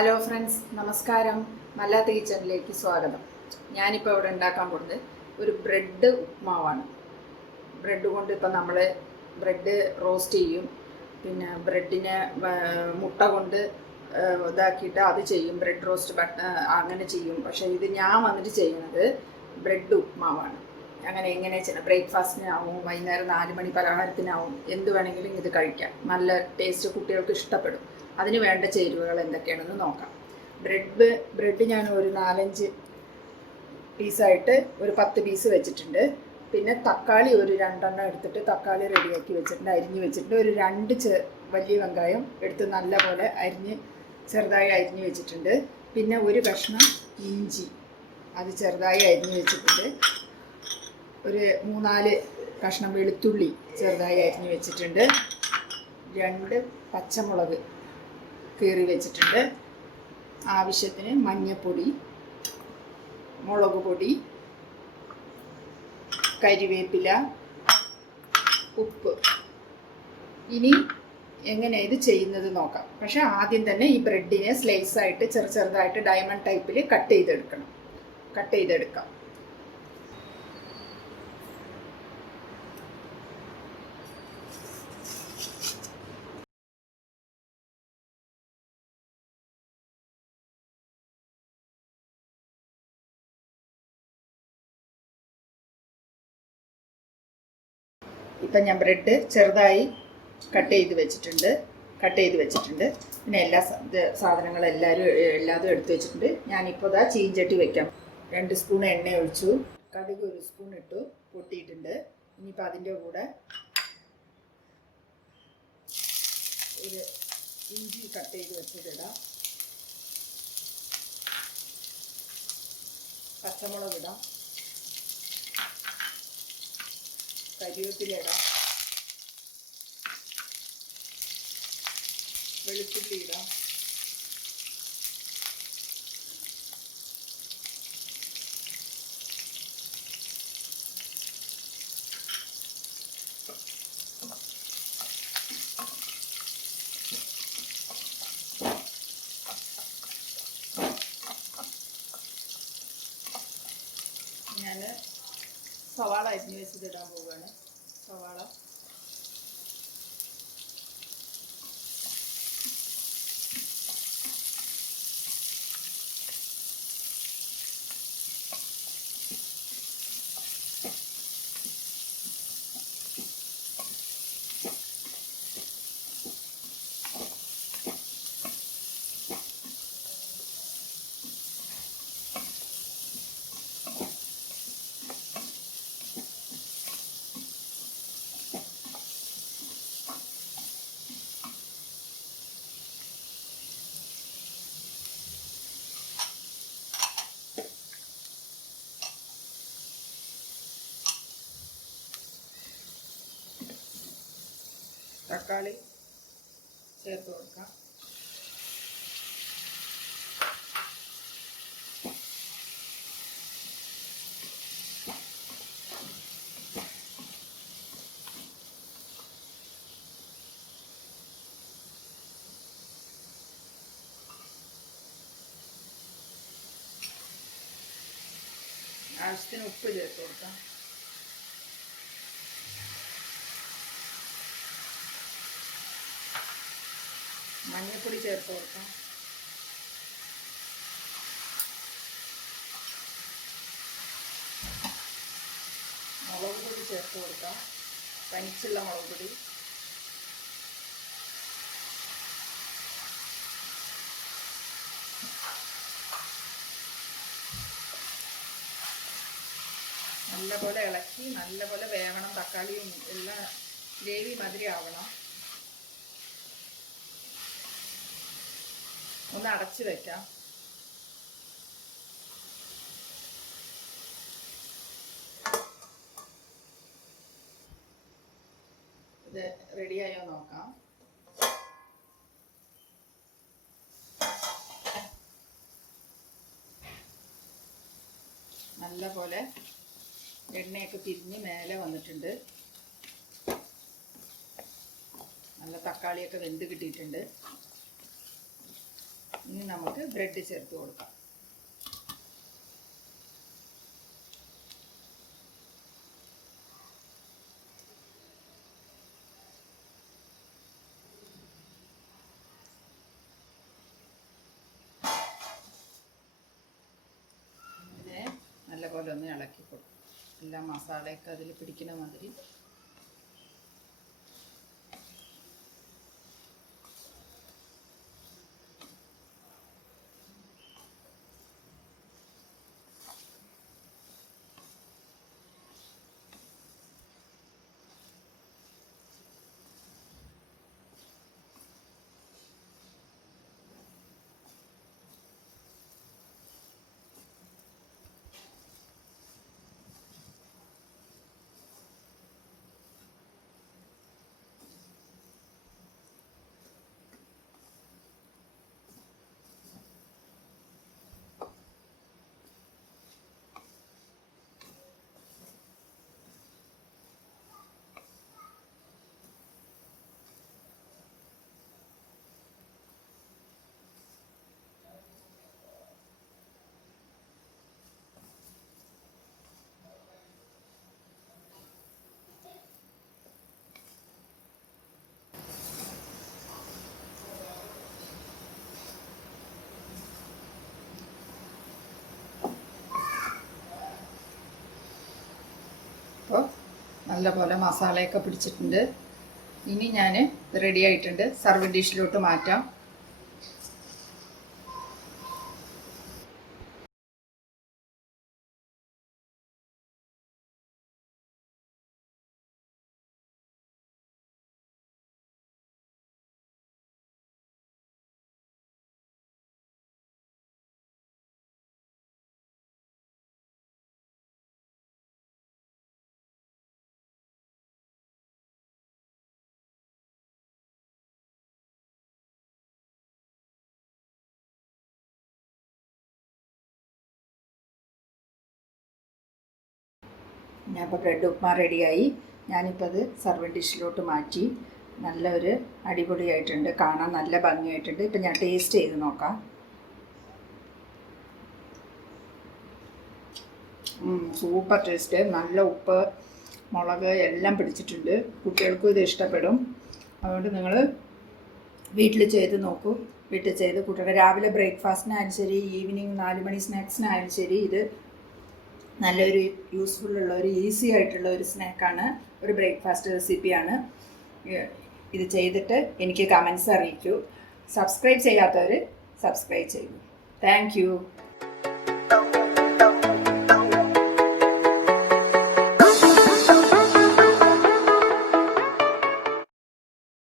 Hello friends, നമസ്കാരം. മല്ലാത്ത് കിച്ചണിലേക്ക് സ്വാഗതം. ഞാനിപ്പോൾ ഇവിടെ ഉണ്ടാക്കാൻ പോകുന്നത് ഒരു ബ്രെഡ് ഉപ്മാവാണ്. ബ്രെഡ് കൊണ്ട് ഇപ്പം നമ്മൾ ബ്രെഡ് റോസ്റ്റ് ചെയ്യും, പിന്നെ ബ്രെഡിനെ മുട്ട കൊണ്ട് ഇതാക്കിയിട്ട് അത് ചെയ്യും, ബ്രെഡ് റോസ്റ്റ് അങ്ങനെ ചെയ്യും. പക്ഷേ ഇത് ഞാൻ വന്നിട്ട് ചെയ്യുന്നത് ബ്രെഡ് ഉപ്മാവാണ്. അങ്ങനെ എങ്ങനെ ചെയ്യണം, ബ്രേക്ക്ഫാസ്റ്റിനാവും, വൈകുന്നേരം 4 മണി പലഹാരത്തിനാവും, എന്ത് വേണമെങ്കിലും ഇത് കഴിക്കാം. നല്ല ടേസ്റ്റ്, കുട്ടികൾക്ക് ഇഷ്ടപ്പെടും. അതിന് വേണ്ട ചേരുവകൾ എന്തൊക്കെയാണെന്ന് നോക്കാം. ബ്രെഡ് ഞാൻ ഒരു 4-5 പീസായിട്ട് ഒരു 10 പീസ് വെച്ചിട്ടുണ്ട്. പിന്നെ തക്കാളി ഒരു 2 എണ്ണം എടുത്തിട്ട് തക്കാളി റെഡിയാക്കി വെച്ചിട്ടുണ്ട്, അരിഞ്ഞ് വെച്ചിട്ടുണ്ട്. ഒരു 2 വലിയ വെങ്കായം എടുത്ത് നല്ലപോലെ ചെറുതായി അരിഞ്ഞ് വെച്ചിട്ടുണ്ട്. പിന്നെ ഒരു കഷ്ണം ഇഞ്ചി അത് ചെറുതായി അരിഞ്ഞ് വെച്ചിട്ടുണ്ട്. ഒരു 3-4 കഷ്ണം വെളുത്തുള്ളി ചെറുതായി അരിഞ്ഞ് വെച്ചിട്ടുണ്ട്. 2 പച്ചമുളക് കീറി വെച്ചിട്ടുണ്ട്. ആവശ്യത്തിന് മഞ്ഞൾപ്പൊടി, മുളക് പൊടി, കരിവേപ്പില, ഉപ്പ്. ഇനി എങ്ങനെ ഇത് ചെയ്യുന്നത് നോക്കാം. പക്ഷെ ആദ്യം തന്നെ ഈ ബ്രെഡിനെ സ്ലൈസായിട്ട് ചെറുതായിട്ട് ഡയമണ്ട് ടൈപ്പിൽ കട്ട് ചെയ്തെടുക്കാം. ഇപ്പം ഞാൻ ബ്രെഡ് ചെറുതായി കട്ട് ചെയ്ത് വെച്ചിട്ടുണ്ട്. പിന്നെ എല്ലാ സാധനങ്ങളും എല്ലാതും എടുത്ത് വെച്ചിട്ടുണ്ട്. ഞാനിപ്പോൾ ഇതാ ചീഞ്ചട്ടി വയ്ക്കാം. 2 സ്പൂൺ എണ്ണ ഒഴിച്ചു, കടുക് 1 സ്പൂൺ ഇട്ടു, പൊട്ടിയിട്ടുണ്ട്. ഇനിയിപ്പോൾ അതിൻ്റെ കൂടെ ഒരു ഇഞ്ചി കട്ട് ചെയ്ത് വെച്ചിട്ടിടാം, പച്ചമുളക് ഇടാം, കരിവേപ്പില ഇടാം, വെളുത്തുള്ളി ഇടാം, ഞാൻ സവാള അരിഞ്ഞ് വെച്ചിട്ട് ഇടാൻ പോവുകയാണ്. സവാള തക്കാളി ചേർത്ത് കൊടുക്കാം. ആവശ്യത്തിന് ഉപ്പ് ചേർത്ത് കൊടുക്കാം. മഞ്ഞൾപ്പൊടി ചേർത്ത് കൊടുക്കാം. മുളക് പൊടി ചേർത്ത് കൊടുക്കാം, തനിച്ചുള്ള മുളക് പൊടി. നല്ലപോലെ ഇളക്കി നല്ലപോലെ വേവണം. തക്കാളിയും എല്ലാം ഗ്രേവി മാതിരി ആവണം. ഒന്ന് അടച്ച് വെക്കാം. ഇത് റെഡിയായോ നോക്കാം. നല്ലപോലെ എണ്ണയൊക്കെ പിരിഞ്ഞ് മേലെ വന്നിട്ടുണ്ട്. നല്ല തക്കാളിയൊക്കെ വെന്ത് കിട്ടിയിട്ടുണ്ട്. ഇനി നമുക്ക് ബ്രെഡ് ചേർത്ത് കൊടുക്കാം. ഇതിനെ നല്ലപോലെ ഒന്ന് ഇളക്കി കൊടുക്കും. എല്ലാ മസാലയൊക്കെ അതിൽ പിടിക്കുന്ന മാതിരി. അപ്പോൾ നല്ലപോലെ മസാലയൊക്കെ പിടിച്ചിട്ടുണ്ട്. ഇനി ഞാൻ റെഡി ആയിട്ടുണ്ട്. സർവിങ് ഡിഷിലോട്ട് മാറ്റാം. ഞാനിപ്പോൾ ബ്രെഡ് ഉപ്മാ റെഡിയായി. ഞാനിപ്പോൾ അത് സർവിങ് ഡിഷിലോട്ട് മാറ്റി. നല്ലൊരു അടിപൊളിയായിട്ടുണ്ട്. കാണാൻ നല്ല ഭംഗിയായിട്ടുണ്ട്. ഇപ്പം ഞാൻ ടേസ്റ്റ് ചെയ്ത് നോക്കാം. Super taste. നല്ല ഉപ്പ്, മുളക് എല്ലാം പിടിച്ചിട്ടുണ്ട്. കുട്ടികൾക്കും ഇത് ഇഷ്ടപ്പെടും. അതുകൊണ്ട് നിങ്ങൾ വീട്ടിൽ ചെയ്ത് നോക്കൂ. വീട്ടിൽ ചെയ്ത് കുട്ടികളുടെ രാവിലെ ബ്രേക്ക്ഫാസ്റ്റിനായാലും ശരി, ഈവനിങ് 4 മണി സ്നാക്സിനായാലും ശരി, ഇത് നല്ലൊരു യൂസ്ഫുള്ളുള്ള ഒരു ഈസി ആയിട്ടുള്ള ഒരു സ്നാക്കാണ്. ഒരു ബ്രേക്ക്ഫാസ്റ്റ് റെസിപ്പിയാണ്. ഇത് ചെയ്തിട്ട് എനിക്ക് കമൻസ് അറിയിക്കൂ. സബ്സ്ക്രൈബ് ചെയ്യാത്തവർ സബ്സ്ക്രൈബ് ചെയ്യൂ. Thank you.